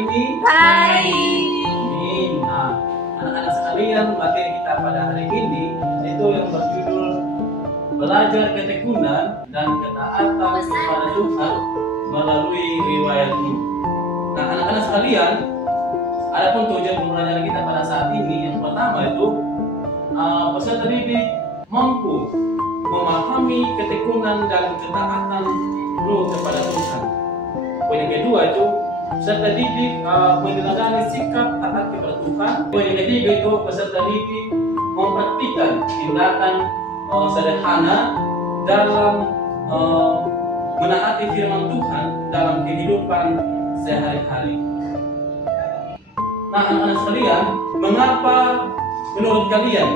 ini? Hai. Amin. Nah, anak-anak sekalian, materi kita pada hari ini itu yang berjudul belajar ketekunan dan ketaatan kepada Tuhan melalui riwayat Nuh. Nah, anak-anak sekalian, adapun tujuan pembelajaran kita pada saat ini yang pertama itu peserta didik mampu memahami ketekunan dan ketaatan Nuh kepada Tuhan. Poin yang kedua itu peserta didik meneladani sikap taat kepada Tuhan. Poin yang ketiga itu peserta didik mempraktikkan tindakan sederhana dalam menaati firman Tuhan dalam kehidupan sehari-hari. Nah, anak-anak sekalian, mengapa menurut kalian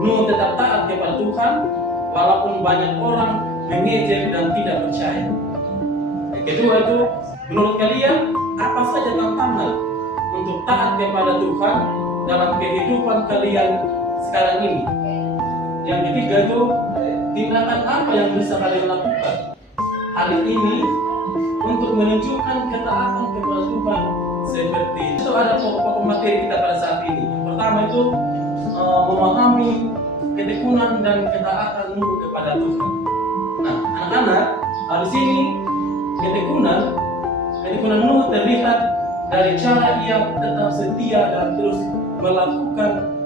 Nuh tetap taat kepada Tuhan walaupun banyak orang mengejek dan tidak percaya? Yang kedua itu, menurut kalian apa saja tantangan untuk taat kepada Tuhan dalam kehidupan kalian sekarang ini? Yang ketiga itu, tindakan apa yang bisa kalian lakukan hari ini untuk menunjukkan ketaatan kepada Tuhan seperti itu. Ada pokok-pokok materi kita pada saat ini. Yang pertama itu memahami ketekunan dan ketaatan Nuh kepada Tuhan. Nah, anak-anak, di sini ketekunan Nuh terlihat dari cara ia tetap setia dan terus melakukan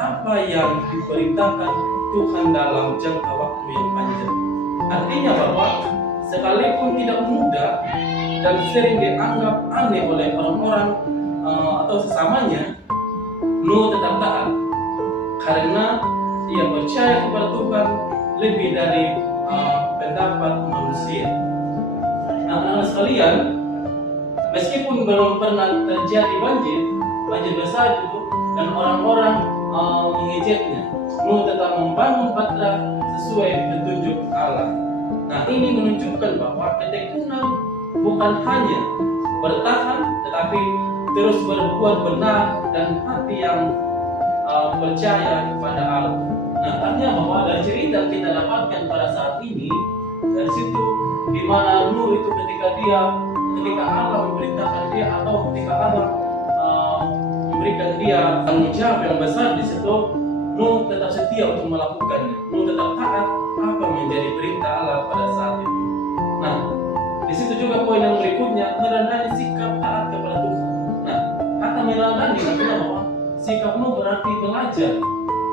apa yang diperintahkan Tuhan dalam jangka waktu yang panjang. Artinya bahwa sekalipun tidak mudah dan sering dianggap aneh oleh orang-orang atau sesamanya, Nuh tetap taat karena ia percaya kepada Tuhan lebih dari pendapat manusia. Nah, anak-anak sekalian, meskipun belum pernah terjadi banjir besar itu dan orang-orang mengejeknya, Nuh tetap membangun batra sesuai petunjuk Allah. Nah, ini menunjukkan bahwa ketekunan bukan hanya bertahan, tetapi terus berbuat benar dan hati yang percaya kepada Allah. Nah, artinya bahwa dari cerita kita dapatkan pada saat ini, dari situ di mana Nuh itu ketika Allah memerintahkan dia atau ketika Allah memberikan dia tanggung jawab yang besar di situ, Nuh tetap setia untuk melakukannya. Nuh tetap taat apa menjadi perintah Allah pada saat itu. Nah, di situ juga poin yang berikutnya, meneladani sikap taat kepada Tuhan. Nah, kata meneladani artinya bahwa sikap Nuh berarti belajar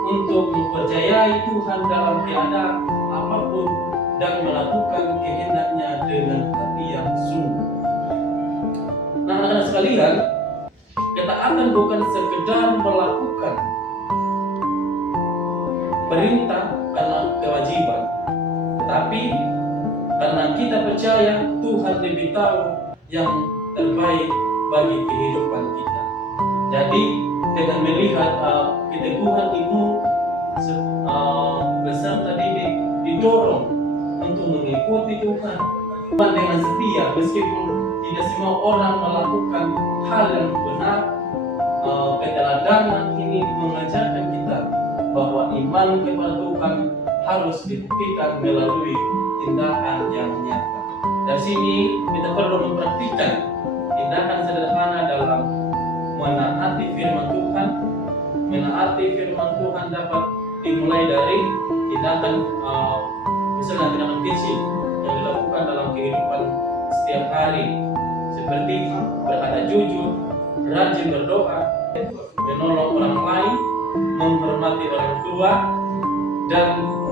untuk mempercayai Tuhan dalam keadaan apapun dan melakukan kehendaknya dengan hati yang sungguh. Nah, anak-anak sekalian, ketaatan bukan sekedar melakukan perintah karena kewajiban, tetapi karena kita percaya Tuhan lebih tahu yang terbaik bagi kehidupan kita. Jadi dengan melihat keteguhan ibu beserta didik didorong untuk mengikuti Tuhan dengan setia, meskipun tidak semua orang melakukan hal yang benar. Keteladanan ini mengajarkan kita bahwa iman kepada Tuhan harus dibuktikan melalui tindakan yang nyata. Dari sini kita perlu mempraktikkan tindakan sederhana dalam menaati firman Tuhan. Menaati firman Tuhan dapat dimulai dari tindakan misalnya tindakan kecil yang dilakukan dalam kehidupan setiap hari, seperti berkata jujur, rajin berdoa, menolong orang lain, menghormati orang tua, dan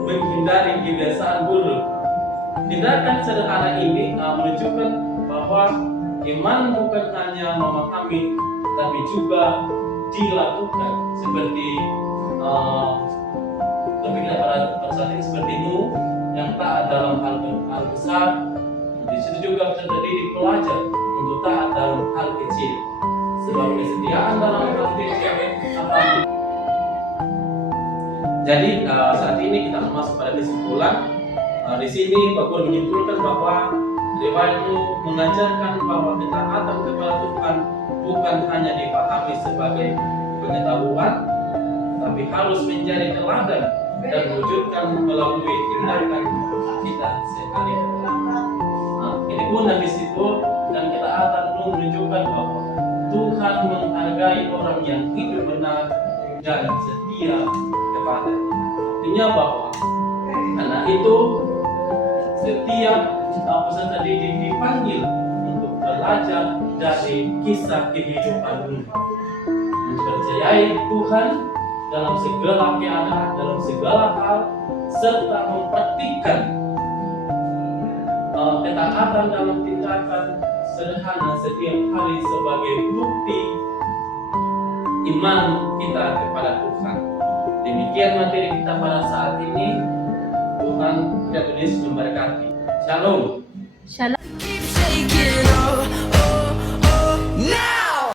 menghindari kebiasaan buruk. Tindakan sederhana ini menunjukkan bahwa iman bukan hanya memahami, tapi juga dilakukan, seperti topik kita pada saat ini seperti Nuh yang taat dalam hal besar. Di situ juga peserta didik belajar untuk taat dalam hal kecil, sebab kesetiaan dalam hal kecil akan. Jadi saat ini kita akan masuk pada kesimpulan. Di sini Pak Guru menyimpulkan bahwa riwayat Nuh mengajarkan bahwa ketaatan kepada Tuhan bukan hanya dipahami sebagai pengetahuan, tapi harus menjadi teladan dan mewujudkan melalui tindakan kita sehari-hari. Ketekunan di situ dan ketaatan Nuh menunjukkan bahwa sebagai orang yang hidup benar dan setia kepada. Artinya bahwa anak itu setiap peserta didik dipanggil untuk belajar dari kisah kehidupan dunia, mempercayai Tuhan dalam segala keadaan, dalam segala hal, serta mempraktikkan ketaatan dalam tindakan sederhana setiap hari sebagai bukti iman kita kepada Tuhan. Demikian materi kita pada saat ini. Tuhan Yesus memberkati. Shalom. Shalom.